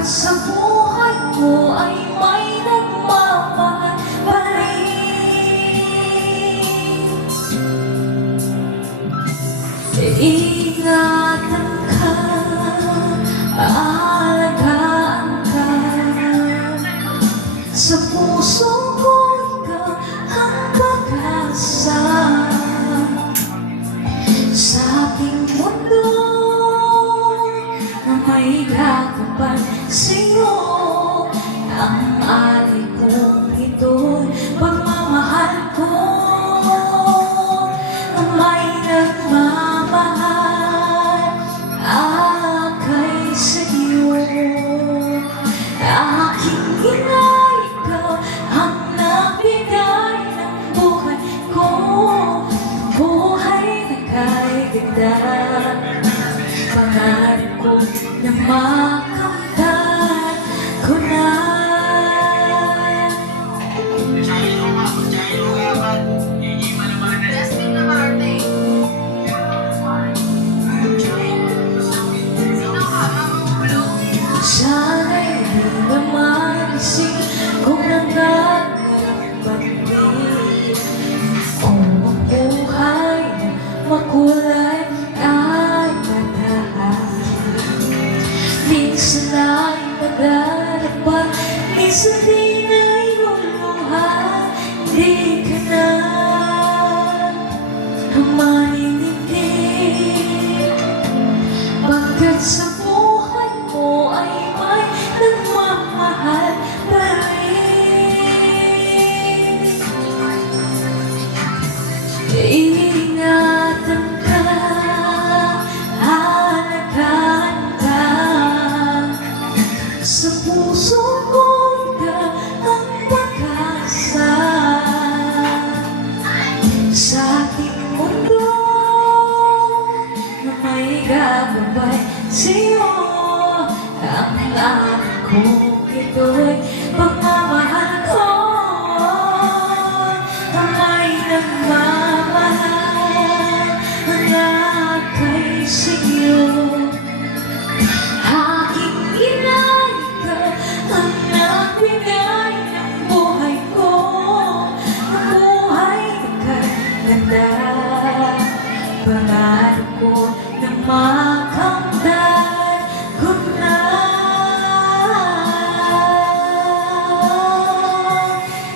Pagkat sa buhay mo ay may nagmamahal pa rin. Ingatan ka, aalagaan ka. Sa puso ko ikaw ang pag-asa. Sa ating mundo na may gagapan sa'yo, ang alay kong ito'y pagmamahal ko na may nagmamahal akay sa'yo. Aking ina, ikaw ang nagbigay ng buhay ko, buhay na kay ganda. Pangarap ko na makamtan ko na. Sana'y di naman isip kung nangangampati, kung ang buhay na makulay ay matahari. Minsan ay naglalapan, minsan din ay luluha. Di ka na maninindig, pagkat sa buhay mo ay may nagmamahal pa rin. Ingatan ka, aalagaan ka. Sa puso ko ikaw ang pag-asa. Sa ating mundo na may gagabay sa'yo, ang anak kong ito'y pagmamahal ko na may nagmamahal ang akay sa'yo. Aking ina, ikaw ang nagbigay ng buhay ko, ng buhay na kay ganda. Pangarap ko na makamtan ko na.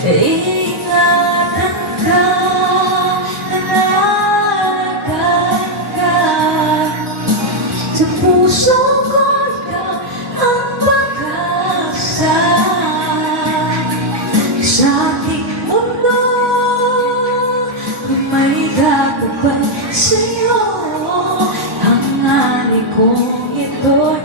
Ingatan ka, aalagaan ka. Sa puso ko ikaw ang pag-asa. Sa ating mundo may gagabay sa'yo, ang alay kong ito'y